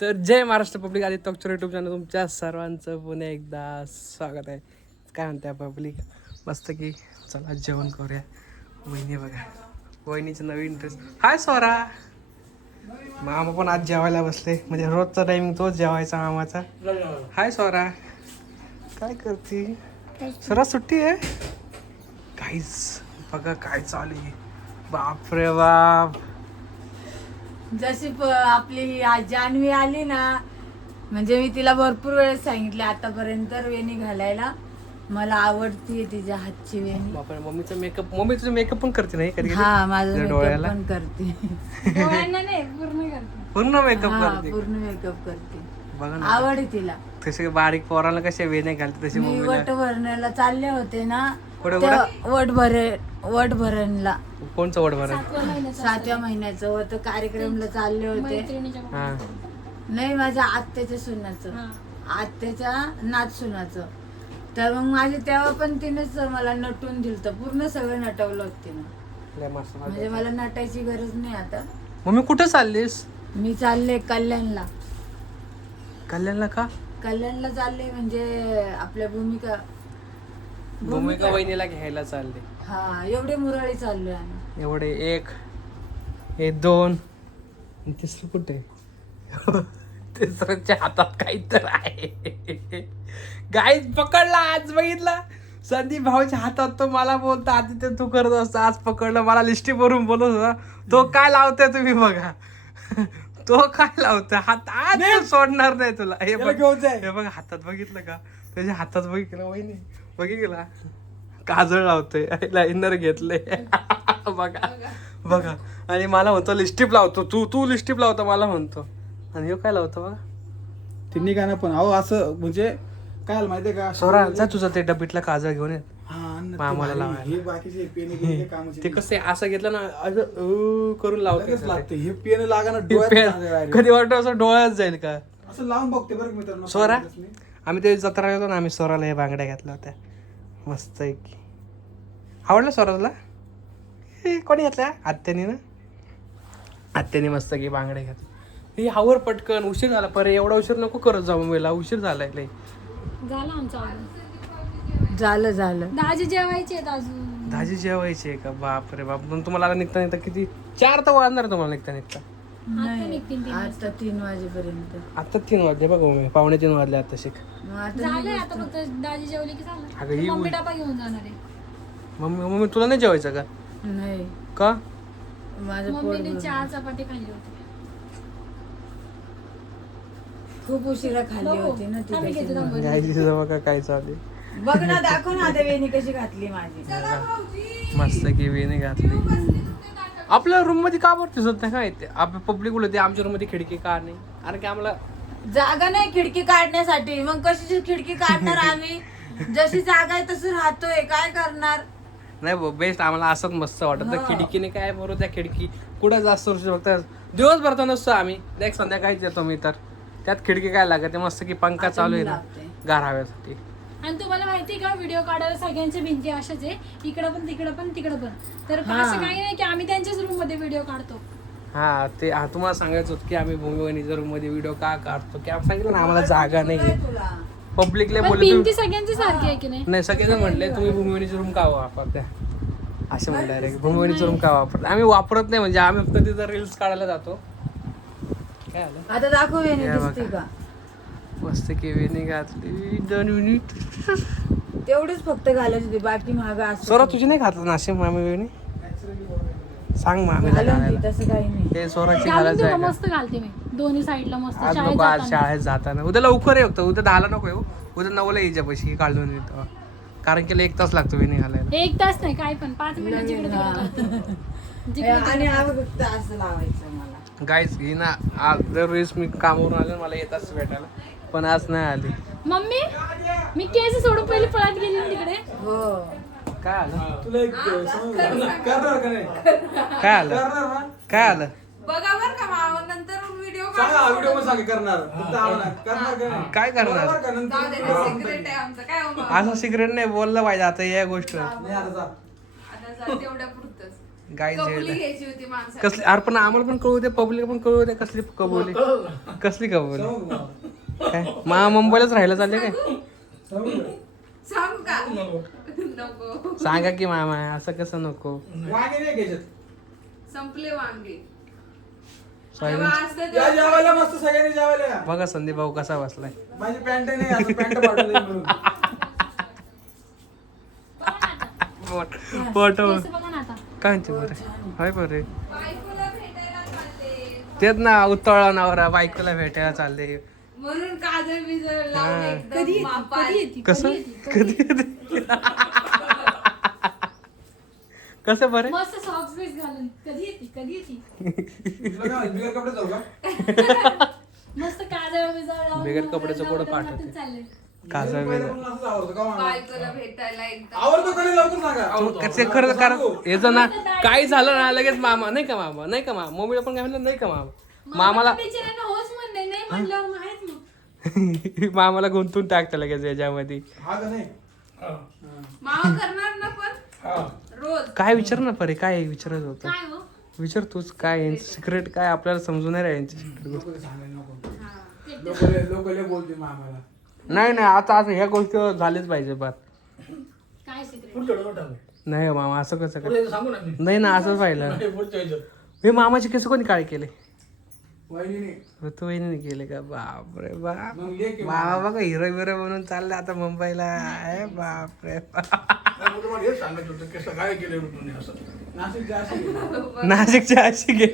तर जय महाराष्ट्र पब्लिक आदित्य टॉक्चर यूट्यूब चॅनल तुमच्या सर्वांचं पुन्हा एकदा स्वागत आहे. काय म्हणते पब्लिक? मस्त की चला जेवण करूया. वहिनी बघा, वहिनीचं नवीन ड्रेस. हाय स्वरा. मामा पण आज जेवायला बसले, म्हणजे रोजचा टायमिंग तोच जेवायचा मामाचा. हाय स्वरा, काय करते? स्वरा सुट्टी आहे. काहीच बघा काय चालू आहे. बापरे बाप. जशी आपली जान्हवी आली ना, म्हणजे मी तिला भरपूर वेळेस सांगितले आतापर्यंत वेणी घालायला. मला आवडतीये तिच्या हातची वेणी. बापरे, मम्मीचं मेकअप पण करते नाही कधी? हा, माझं मेकअप डोळ्याला पण करते. डोळ्यांना नाही, पूर्ण करते. पूर्ण मेकअप हा, करते. पूर्ण मेकअप करते. बघा ना, आवड आहे तिला. तसे बारीक पोराला कशा वेण्या घालते तशी मी मम्मीला. वट भरण्याला चालले होते ना, कुठे वट भरणला कोणचं वड भरण? 7व्या महिन्याचं होतं, कार्यक्रमला चालले होते. मैत्रिणीच्या हा नाही, माझ्या आत्याच्या सुनाचं, आत्याच्या नात सुनाचं. तर मग माझे तेव्हा पण तिनेच मला नटून दिलं, पूर्ण सगळं नटवलं होतं तिनं. लय मस्त. म्हणजे मला नटायची गरज नाही आता. मम्मी कुठे चाललीस? मी चालले कल्याणला. कल्याणला का? कल्याणला चालले म्हणजे आपल्या भूमिका वहिनीला घ्यायला चालले. हा, एवढे मुरळी चाललोय आम्ही. एवढे एक, हे दोन, आणि तिसरं कुठे? तिसऱ्याच्या हातात काहीतरी आहे. गाईज पकडला आज, बघितला संदीप भाऊच्या हातात. तो मला बोलतो आदित्य तू करत असतो, आज पकडलं. मला लिस्टी भरून बोलत होता. तो काय लावतोय तुम्ही बघा. तो काय लावतोय हात, आज सोडणार नाही तुला. हे बघ हातात, बघितलं का? त्याच्या हातात बघितलं वहिनी, बघितला काजळ लावतोय, लाइनर घेतले. बघा बघा. आणि मला म्हणतो लिस्टिप लावतो, तू लिस्टिप लावतो मला म्हणतो. आणि हे काय लावतो बघा. तिन्ही गाणं पण अहो असं म्हणजे काय माहितीये का? सोरा जा तुझं ते डबीतला काजळ घेऊन येत. हा, अन्न ते मामाला भारी. लावायला. हे बाकीचे पेन गेले कामाचे ते कसं आहे, असं घेतलं ना असं करून लगेच लावतो. लागते. हे पेन लागाना डोळ्यात जाते direct. कधी वाटतं असं डोळ्यात जाईल का? असं लावून बघते बरं का मित्रांनो. सोरा, आम्ही ते जत्रा गेलो ना, आम्ही सोराला हे बांगड्या घातल्या होत्या मस्त आहे की. आवडलं सोराला? हे कोणी घातल्या? आत्याने ना, आत्याने मस्त की बांगड्या घातल्या. हे आवर पटकन, उशीर झाला. परे एवढा उशीर नको करत जाऊ मुंबईला, उशीर झालाय लय. झालं आमचं आवडून. झालं दाजी जेवायचे आहेत अजून. दाजी जेवायची आहे का? बाप रे बाप. पण तुम्हाला आता निघता किती 4 तर वाजणार तुम्हाला निघता. आता निघतील 3 आता 3 वाजेपर्यंत. आता 3 वाजले बघा मम्मी, 2:45 वाजले आता शिक. मग आता झालंय. आता फक्त दाजी जेवले की अगं झालं. ही मम्मी डबा घेऊन जाणार आहे. मम्मी तुला नाही जेवायचं का? नाही, का? माझं पोट मम्मीने भरलं. 4 चपाती खाल्ली होती. खूप उशिरा खाल्ली नको. होती ना ती आम्ही घेतो त्याच्यामुळे. थांबून. यायची बघा काय चालू आहे. बघ ना, दाखव ना आता वेणी कशी घातली माझी. मस्त की वेणी घातली. आपल्या रूम मध्ये का बरं दिसत नाही काय ते? आपल्या पब्लिक बोलते आमच्या रूम मध्ये खिडकी का नाही? कारण की आम्हाला जागा नाही खिडकी काढण्यासाठी. मग कशी खिडकी काढणार आम्ही? जशी जागा आहे तसं राहतोय, काय करणार? नाही बेस्ट. आम्हाला असंच मस्त वाटत. खिडकीने काय बरोबर, त्या खिडकी कुठं जास्त वर्ष बघता दिवसभर तर नसतो आम्ही, एक संध्याकाळीच येतो मी. तर त्यात खिडकी काय लागत ते मस्त की पंखा चालू आहे ना लागते. गार हव्यासाठी. आणि तुम्हाला माहितीये का, व्हिडिओ काढायला सगळ्यांच्या भिंती अशाच आहे, इकडं पण तिकडं पण तिकडं पण. तर असं काही नाही की आम्ही त्यांच्याच रूम मध्ये व्हिडिओ काढतो. हा ते तुम्हाला सांगायचं होतं की आम्ही भूमी वहिनीच्या रूम मध्ये व्हिडिओ का काढतो, की आपण सांगितलं ना आम्हाला जागा नाही. तुला पब्लिकला पण बोलले भिंती सगळ्यांची सारखी आहे की नाही? नाही, सगळेजण म्हटले तुम्ही भूमिवनीचा रूम का वापरता, असे म्हणले. डायरेक्ट भूमिवनीचा रूम का वापरता? आम्ही वापरत नाही, म्हणजे आम्ही फक्त तिथं रील्स काढायला जातो. काय आलं आता दाखव वेणी हे दिसते बघा. का? मस्त की वेणी घातली 2 मिनिट. तेवढीच फक्त घालायची होती, बाकी महाग असं सोरा तुझी नाही घातलं नाशिक मामी वेणी? सांग मामीला घालून घालायला. ती, तसं काही नाही. हे सोराची घालून घालायचं तुला आहे का? मस्त घालते मी दोन्ही साईडला मस्त. आज शाळेत नको, आज जाताना. शाळेत जाताना. उद्या लवकर येऊ, उद्या 10ला नको येऊ. उद्या 9ला यायच्या पैसे काढून येतो, कारण की 1 तास लागतो वेणी घालायला. 1 तास नाही, काय पण 5 मिनिटं जिकडे तिकडे घालते. जिकडे आणि फक्त असं लावायचं मला. गाईज ही ना दरवेळेस मी कामावरून आलो, मला येताच भेटायला, पण आज नाही आली. मम्मी, मी केस सोडून पहिले पळत गेली ना तिकडे. हो, काय आलं? तुला एक करणार का नाही? काय आलं? करणार ना? काय आलं? बघा बर का मामा, नंतर व्हिडिओ सांगा व्हिडिओ मध्ये सांग करणार. फक्त आम्हाला करणार का नाही? काय करणार? बरोबर का? नंतर सिक्रेट आहे आमचं, काय हो मामा? असं सिक्रेट नाही बोललं पाहिजे आता या गोष्ट. नाही, आता जा. आता तेवढ्या पुरतच. गाय कबुली झेड घ्यायची होती माणसाला. कसली अरे पण आम्हाला पण कळू दे पब्लिक पण कळू दे कसली कबुली कसली कबुली काय मा मुंबईलाच राहायला चालले काय सांगू का नको सांगा की मामा असं कसं नको वांगे नाही घ्यायचे. संपले वांगे. सोयाबीन तेव्हा असतं या तेव्हा- जेवायला मस्त सगळ्यांनी जेवायला या. बघा संदीप भाऊ कसा बसलाय माझी पॅन्ट नाही आता पॅन्ट पाठवली म्हणून. पोट केस बघा ना आता. काय म्हणते बरे हाय बरे बायकोला भेटायला चालले तेच ना उत्तळा नवरा बायकोला भेटायला चालले म्हणून काजळ बिजळ लावून हा. एकदम मापात. कधी येते कसं कधी कसं बरे मस्त सॉक्स बेस घालून कधी येते तुला काय बिगर कपडे जाऊ का? मस्त काजळ बिजळ लावून बिगर कपड्याचं नवरा कुठं नवरा पाठवते? चालले. काजळ पहिलं बिजळ पण असंच आवडतं का मला? बायकोला भेटायला एकदम आवडतो का नाही लवकर सांगा. ते खरं कारण याचं ना काही झालं ना लगेच मामा नाही का मामा नाही का मामा मम्मीला पण काय म्हणलं नाही का मामा मामाला बिचाऱ्यांना होच म्हणले नाही म्हणलं माहित मग मामाला गुंतून टाकतं लगेच याच्यामध्ये हा का नाही? मामा करणार ना पण रोज काय विचार ना परे काय विचारत होतं काय हो विचार तूच काय सिक्रेट काय आपल्याला समजून नाही राहायची लोकं सांगायला नको. हा. लोकं लय बोलते मग आम्हाला. नाही नाही आता असं ह्या गोष्टी झालीच पाहिजे बात काय सिक्रेट नाही हो मामा असं कसं काय सांगू ना मी नाही ना असंच पाहिलं पुढच्या ह्याच्यात हे मामाचे केस कोणी काळे केले वहिनीने ऋतुवाहिनीने केले का बापरे बाप मग लेक आहे मामा बघा हिरो बिरो म्हणून चालले आता मुंबईला आहे बापरे बाप. नाही, मग तुम्हाला हेच सांगायचं होतं कसं काय केलं ऋतूने असं नाशिकचे असे. नाशिकच्या अशी गे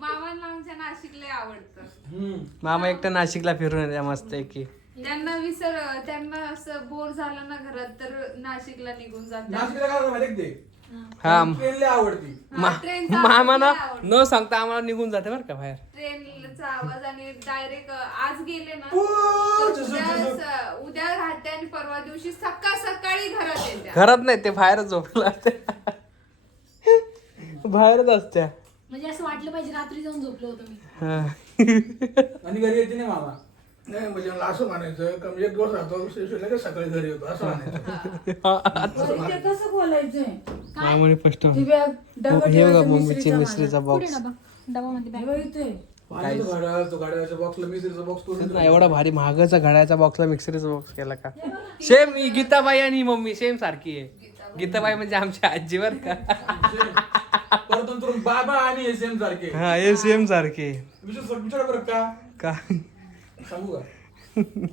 मामांना आमच्या नाशिकला आवडतं. मामा एकटा नाशिकला फिरून येते मस्त की त्यांना असं बोर झालं ना घरात तर नाशिकला निघून जातात. नाशिकला काय होतं माहिती आहे का ते? हा ट्रेनला आवडती. मामा ना न सांगता आम्हाला निघून जाते बरं का बाहेर ट्रेनचा आवाज आणि डायरेक्ट आज गेले ना ओ, तर उद्या राहते आणि परवा दिवशी सकाळी घरात येते. घरात नाही ते बाहेरच झोपला बाहेरच असत्या म्हणजे असं वाटलं पाहिजे रात्री जाऊन झोपलो होतो मी हा. आणि घरी येते नाही मामा. नाही म्हणजे मला असं म्हणायचं का मी एक दिवस राहतो लगेच सकाळी घरी येतो असं म्हणायचं घरी ते कसं बोलायचंय? मामाने स्पष्ट ती बॅग डबा हे बघा ठेवायचा मम्मीची मिसळीचा मिसळीचा कुठे बॉक्स डबा डबामध्ये हे बॅग बघ इथे. पाण्याचं घड्याळ, तो घड्याळाच्या बॉक्सला मिसरीचा बॉक्स तोडून एवढा भारी महागाचा घड्याचा बॉक्सला मिक्सरीचा बॉक्स केला का सेम गीताबाई आणि मम्मी सेम सारखी आहे गीताबाई म्हणजे आमची आजीवर का परतून बाबा आणि हे सेम सारखे. हा हे सेम सारखे विचार बरं का का सांगू का?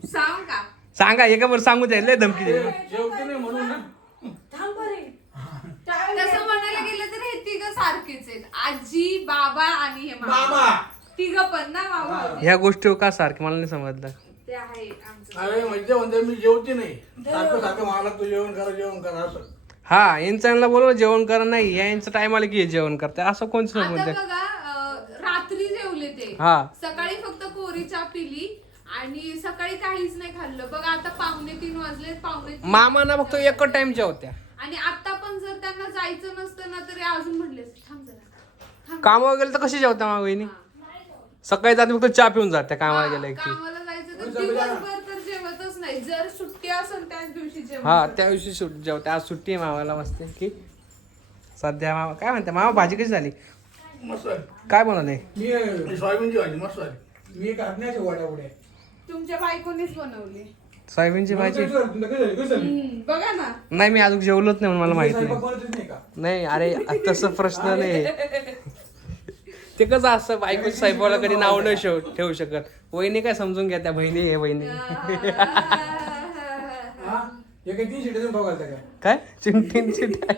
सांग का? सांगा एका बरं सांगू द्या लय धमकी दे जेवते नाही म्हणून ना. थांब बरे. तसं म्हणायला गेलं तर हे तिघ सारखेच आहेत. आजी बाबा आणि हे मामा. तिघ पण ना मामा ह्या गोष्टी का सारखे मला नाही समजलं ते आहे आमचं. अरे म्हणजे मी जेवते नाही सारखं सारखं मला तू जेवण करा असं हा यांच्याला बोलव जेवण करा नाही यांचं टाइम आलं की हे जेवण करते असं कोणतं आता समजलं बघा रात्री जेवले ते हा. सकाळी फक्त कोरी चहा पिली आणि सकाळी काहीच नाही खाल्लं. बघा आता 2:45 वाजले 2:45. मामाना फक्त एकच टाइम जेवत्या आणि आता पण जर त्यांना जायचं नसतं ना तरी अजून म्हणले थांब जरा कामावर गेलं तर कशी जेवत्या मा वहिनी सकाळी जाते फक्त चहा पिऊन जाते कामाला गेलं की कामाला जायचं तर दिवसभर तर जेवतच नाही. जर सुट्टी असेल त्याच दिवशी हा जेवण. त्या दिवशी जेवते आज सुट्टी आहे मामाला मस्त की सध्या मामा काय म्हणते मामा भाजी कशी झाली मस्त आहे काय बनवले ही सोयाबीनची भाजी मस्त आहे. मी काढण्याचे वड्या उड्या. तुमच्या बायकोनीच बनवली. सोयाबीनची भाजी बघा ना नाही मी अजून जेवलोच नाही म्हणून मला माहित नाही बनवतेच नाही का? नाही अरे तसं प्रश्न नाही ते कसं असं बायको साहेबाला कधी नाव नाही ठेवू शकत वहिनी काय समजून घ्या त्या बहिणी हे बहिणी हा? हे काही 3 शिट्या देऊन खाऊ घालता का? काय तीन शिट्या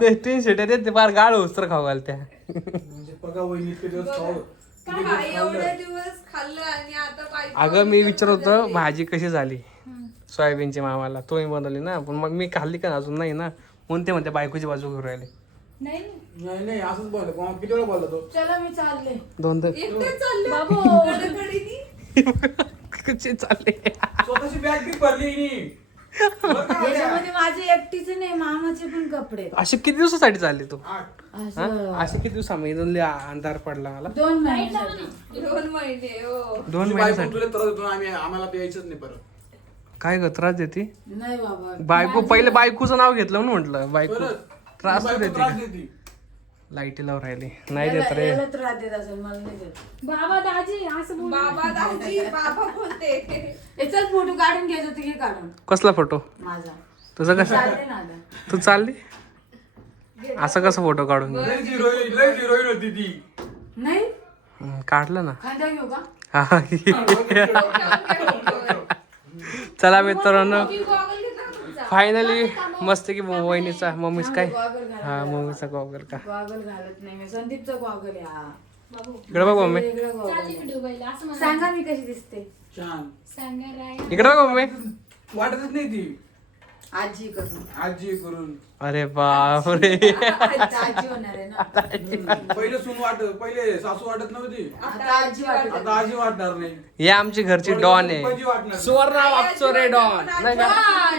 ते 3 शिट्या देत ते फार गाळ उस्तर खाऊ घालत्या म्हणजे बघा वहिनी इतके दिवस खाऊ काय एवढे दिवस खाल्लं आणि आता बायको अगं मी विचारत होतो भाजी कशी झाली सोयाबीनची मामाला तुम्ही बनवली ना पण मग मी खाल्ली का अजून नाही ना म्हणून ते म्हणते बायकोची बाजू घेऊन राहिले नाही नाही नाही असंच बोललो मग किती वेळा बोलला तो चला मी चालले. दोन तर एकटे चालले बाबू. कडकडीनी. कसे चालले स्वतःची बॅग बी भरली हिनी. बरं का वाट्या? याच्यामध्ये माझे एकटीचे नाही मामाचे पण कपडे आहेत. असे किती दिवसासाठी चालले तू आठ. असं हा? असे किती दिवसामध्ये अंधार पडला मला 2 महिन्यासाठी. 2 महिने हो 2 तुझी बायको महिन्यासाठी तुला त्रास देतो आम्हाला ते यायचंच नाही परत. काय ग त्रास देते नाही बाबा बायको पहिले बायकोचं नाव घेतलं म्हणून म्हटलं बायको परत त्रास बायको देते त्रास का? देते. लाईटी लावून राहिली नाही देत रे. याला त्रास देत असेल मला नाही देत. बाबा दाजी असं बोल. बाबा दाजी बाबा बोलते. हे चल फोटो काढून घ्यायचं ते घे काढून कसला फोटो माझा तुझं कसं चालले ना आता. तू चालली असं कसं फोटो काढून घे? लय हिरोईन होती ती. नाही काढलं ना. खांदा घेऊ का हा. चला मित्रांनो मी गॉगल घेतला का तुमचा? फायनली मस्त की वहिनीचा मम्मीच काय गॉगल घाल. हा मम्मीचा गॉगल का गॉगल घालत नाही मी संदीपचा गॉगल आहे हा. बाबू इकडे बघ मम्मी वेगळा गॉगल चालली आहे. व्हिडिओ बाईला असं म्हणा. सांगा मी कशी दिसते छान सांगा राय. इकडे बघ मम्मी. वाटतच नाही ती आजी करून आजी करून. अरे बापरे. आजी होणार आहे ना पहिले सून पहिले सासू वाटत नव्हती. आता आजी वाटत आता आजी वाटणार नाही. हे आमची घरची डॉन आहे. पजी वाटणार नाही. सुवर्णा वागचोरे डॉन नाही का?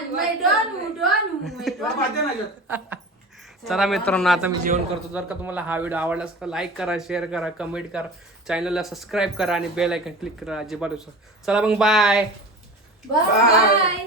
तुला माहिती आहे ना याच्यात? चला मित्रांनो आता मी जेवण करतो. जर का तुम्हाला हा व्हिडिओ आवडला असेल तर लाईक करा, शेअर करा, कमेंट करा, चॅनलला सबस्क्राईब करा आणि बेल आयकन क्लिक करा. अजिबात विसरू नका. चला मग बाय. बाय